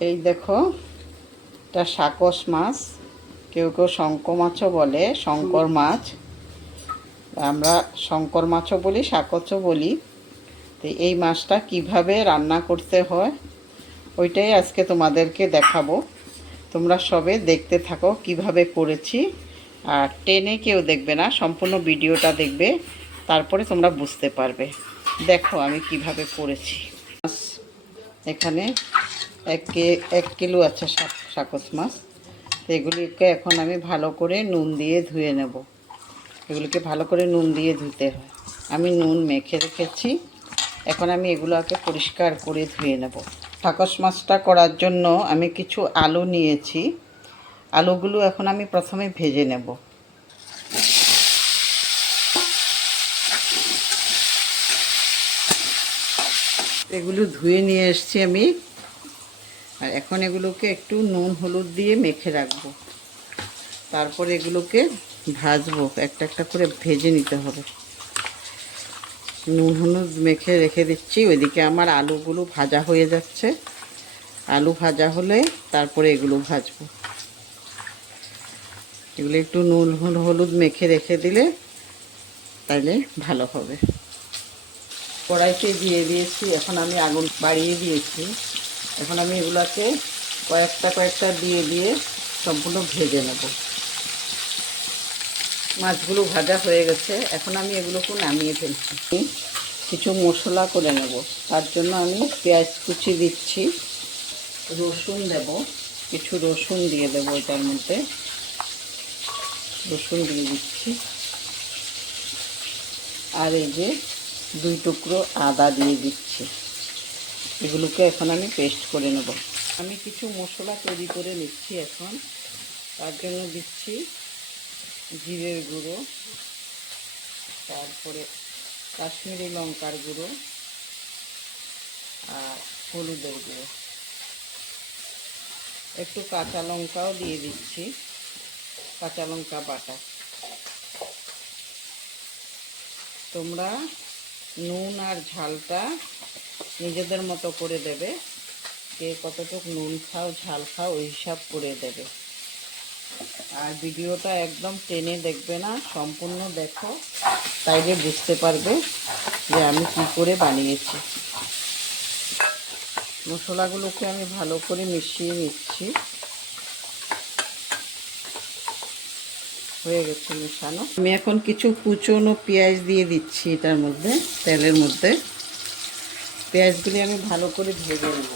এই দেখো, এটা সাকস মাছ, কেউ কেউ শঙ্কর মাছও বলে, শঙ্কর মাছ। আমরা শঙ্কর মাছও বলি, সাকসও বলি। তো এই মাছটা কিভাবে রান্না করতে হয় ওইটাই আজকে তোমাদেরকে দেখাবো। তোমরা সবে দেখতে থাকো কিভাবে করেছি। আর টেনে কেউ দেখবে না, সম্পূর্ণ ভিডিওটা দেখবে, তারপরে তোমরা বুঝতে পারবে। দেখো আমি কিভাবে করেছি। এখানে 1 কিলো আছে সাকস মাছ। এগুলিকে এখন আমি ভালো করে নুন দিয়ে ধুয়ে নেব। এগুলিকে ভালো করে নুন দিয়ে ধুতে হয়। আমি নুন মেখে রেখেছি, এখন আমি এগুলোকে পরিষ্কার করে ধুয়ে নেব। সাকস মাছটা করার জন্য আমি কিছু আলু নিয়েছি। আলুগুলো এখন আমি প্রথমে ভেজে নেব। এগুলো ধুয়ে নিয়ে এসেছি আমি। আর এখন এগুলোকে একটু নুন হলুদ দিয়ে মেখে রাখবো। তারপর এগুলোকে ভাজবো, একটা একটা করে ভেজে নিতে হবে। নুন হলুদ মেখে রেখে দিচ্ছি। ওইদিকে আমার আলুগুলো ভাজা হয়ে যাচ্ছে। আলু ভাজা হলে তারপরে এগুলো ভাজবো। এগুলো একটু নুন হলুদ মেখে রেখে দিলে তাইলে ভালো হবে। কড়াইতে দিয়ে দিয়েছি, এখন আমি আগুন বাড়িয়ে দিয়েছি। এখন আমি এগুলোকে কয়েকটা দিয়ে দিয়ে সম্পূর্ণ ভেজে নেব। মাছগুলো ভাজা হয়ে গেছে, এখন আমি এগুলোকে নামিয়ে ফেলছি। কিছু মশলা করে নেব, তার জন্য আমি পেঁয়াজ কুচি দিচ্ছি, রসুন দেব, কিছু রসুন দিয়ে দেবো এটার মধ্যে। রসুন দিয়ে দিচ্ছি। আর এই যে 2 টুকরো আদা দিয়ে দিচ্ছি। এগুলোকে এখন আমি পেস্ট করে নেব। আমি কিছু মশলা তৈরি করে নিচ্ছি এখন। তার জন্য দিচ্ছি জিরের গুঁড়ো, তারপরে কাশ্মীরি লঙ্কার গুঁড়ো আর হলুদের গুঁড়ো। একটু কাঁচা লঙ্কাও দিয়ে দিচ্ছি, কাঁচা লঙ্কা বাটা। তোমরা নুন আর ঝালটা নিজেদের মতো করে দেবে, কে কতটুকু নুন খাও ঝাল খাও ওই হিসাব করে দেবে। আর ভিডিওটা একদম টেনে দেখবে না, সম্পূর্ণ দেখো, তাইলে বুঝতে পারবে যে আমি কি করে বানিয়েছি। মশলাগুলোকে আমি ভালো করে মিশিয়ে নিচ্ছি। হয়ে গেছে মেশানো। আমি এখন কিছু কুচনো পেঁয়াজ দিয়ে দিচ্ছি এটার মধ্যে, তেলের মধ্যে। পেঁয়াজগুলি আমি ভালো করে ভেজে নেব।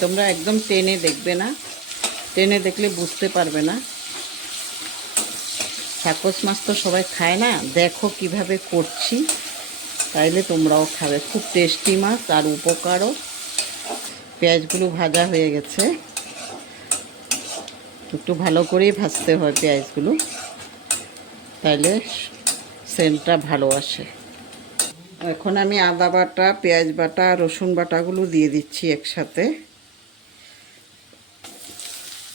তোমরা একদম টেনে দেখবে না, টেনে দেখলে বুঝতে পারবে না। সাকস মাছ তো সবাই খায় না, দেখো কিভাবে করছি, তাইলে তোমরাও খাবে। খুব টেস্টি মাছ আর উপকারও। পেঁয়াজগুলো ভাজা হয়ে গেছে, একটু ভালো করেই ভাজতে হয় পেঁয়াজগুলো, তাইলে সেন্টটা ভালো আসে। এখন আমি আদা বাটা, পেঁয়াজ বাটা, রসুন বাটাগুলো দিয়ে দিচ্ছি একসাথে।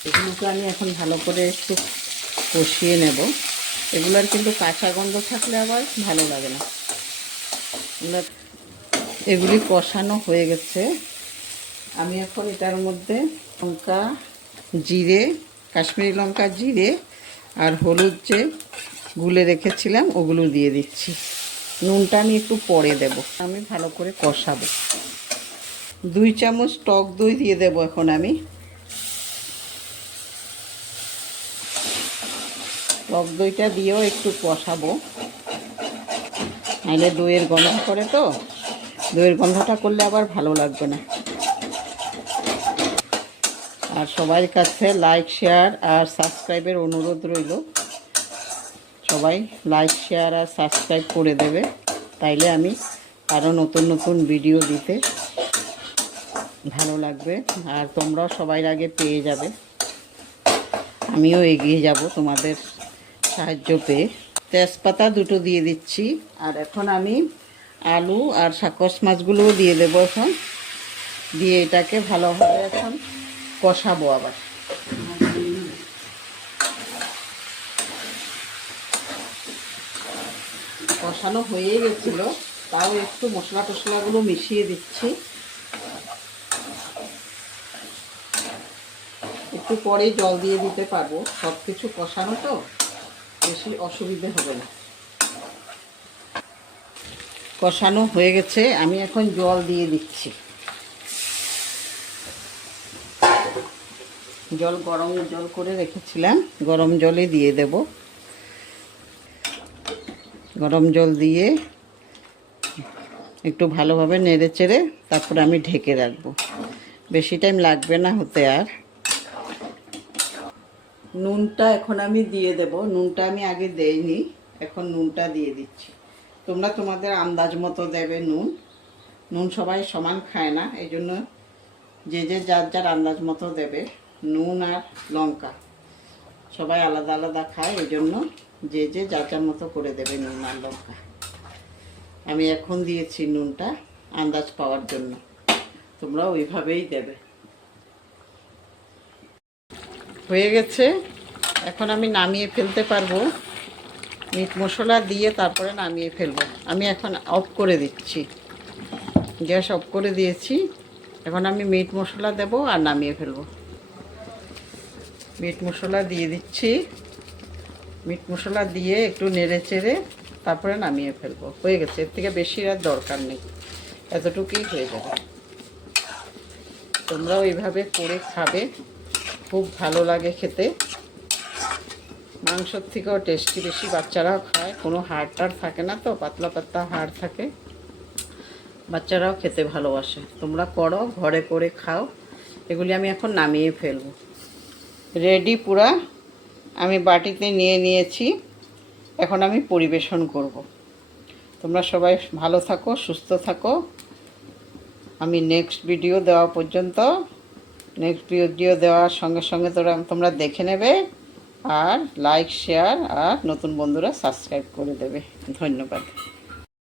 এগুলোকে আমি এখন ভালো করে একটু কষিয়ে নেব। এগুলোর কিন্তু কাঁচা গন্ধ থাকলে আবার ভালো লাগে না। এগুলি কষানো হয়ে গেছে। আমি এখন এটার মধ্যে লঙ্কা, জিরে, কাশ্মীরি লঙ্কা, জিরে আর হলুদ যে গুলে রেখেছিলাম ওগুলো দিয়ে দিচ্ছি। নুনটা আমি একটু পরে দেব। আমি ভালো করে কষাবো। 2 চামচ টক দই দিয়ে দেব এখন আমি। টক দইটা দিয়েও একটু কষাবো, নাহলে দইয়ের গন্ধ করে তো, দইয়ের গন্ধটা করলে আবার ভালো লাগবে না। আর সবার কাছে লাইক, শেয়ার আর সাবস্ক্রাইবের অনুরোধ রইল। সবাই লাইক, শেয়ার আর সাবস্ক্রাইব করে দেবে, তাইলে আমি আরও নতুন নতুন ভিডিও দিতে ভালো লাগবে। আর তোমরাও সবাই আগে পেয়ে যাবে, আমিও এগিয়ে যাব তোমাদের সাহায্য পেয়ে। তেজপাতা 2টো দিয়ে দিচ্ছি। আর এখন আমি আলু আর সাকস মাছগুলোও দিয়ে দেবো এখন। দিয়ে এটাকে ভালোভাবে এখন কষাবো। আবার কষানো হয়ে গেছিল, তাও একটু মশলা টশলাগুলো মিশিয়ে দিচ্ছি। একটু পরেই জল দিয়ে দিতে পারবো, সব কিছু কষানো তো বেশি অসুবিধে হবে না। কষানো হয়ে গেছে, আমি এখন জল দিয়ে দিচ্ছি। গরম জল করে রেখেছিলাম, গরম জলে দিয়ে দেব। গরম জল দিয়ে একটু ভালোভাবে নেড়ে চেড়ে তারপরে আমি ঢেকে রাখবো। বেশি টাইম লাগবে না হতে। আর নুনটা এখন আমি দিয়ে দেব। নুনটা আমি আগে দেইনি, এখন নুনটা দিয়ে দিচ্ছি। তোমরা তোমাদের আন্দাজ মতো দেবে নুন। নুন সবাই সমান খায় না, এই জন্য যে যার যার আন্দাজ মতো দেবে। নুন আর লঙ্কা সবাই আলাদা আলাদা খায়, এই জন্য যে যার যার মতো করে দেবে নুন আর লঙ্কা। আমি এখন দিয়েছি নুনটা আন্দাজ পাওয়ার জন্য, তোমরা ওইভাবেই দেবে। হয়ে গেছে, এখন আমি নামিয়ে ফেলতে পারবো। মিট মশলা দিয়ে তারপরে নামিয়ে ফেলবো। আমি এখন অফ করে দিচ্ছি, গ্যাস অফ করে দিয়েছি। এখন আমি মিট মশলা দেব আর নামিয়ে ফেলবো। মিট মশলা দিয়ে দিচ্ছি। মিট মশলা দিয়ে একটু নেড়ে চেড়ে তারপরে নামিয়ে ফেলবো। হয়ে গেছে, এর থেকে বেশি আর দরকার নেই, এতটুকুই হয়ে যাবে। তোমরা ওইভাবে করে খাবে, খুব ভালো লাগে খেতে। মাংসর থেকেও টেস্টি বেশি, বাচ্চারাও খায়, কোনো হাড় টাড় থাকে না তো, পাতলা পাতলা হাড় থাকে, বাচ্চারাও খেতে ভালোবাসে। তোমরা করো, ঘরে করে খাও। এগুলি আমি এখন নামিয়ে ফেলবো। রেডি পুরা, আমি বাটিতে নিয়ে নিয়েছি। এখন আমি পরিবেশন করব। তোমরা সবাই ভালো থাকো, সুস্থ থাকো। আমি নেক্সট ভিডিও দেওয়া পর্যন্ত, নেক্সট ভিডিও দেওয়ার সঙ্গে সঙ্গে তোমরা দেখে নেবে, আর লাইক শেয়ার আর নতুন বন্ধুরা সাবস্ক্রাইব করে দেবে। ধন্যবাদ।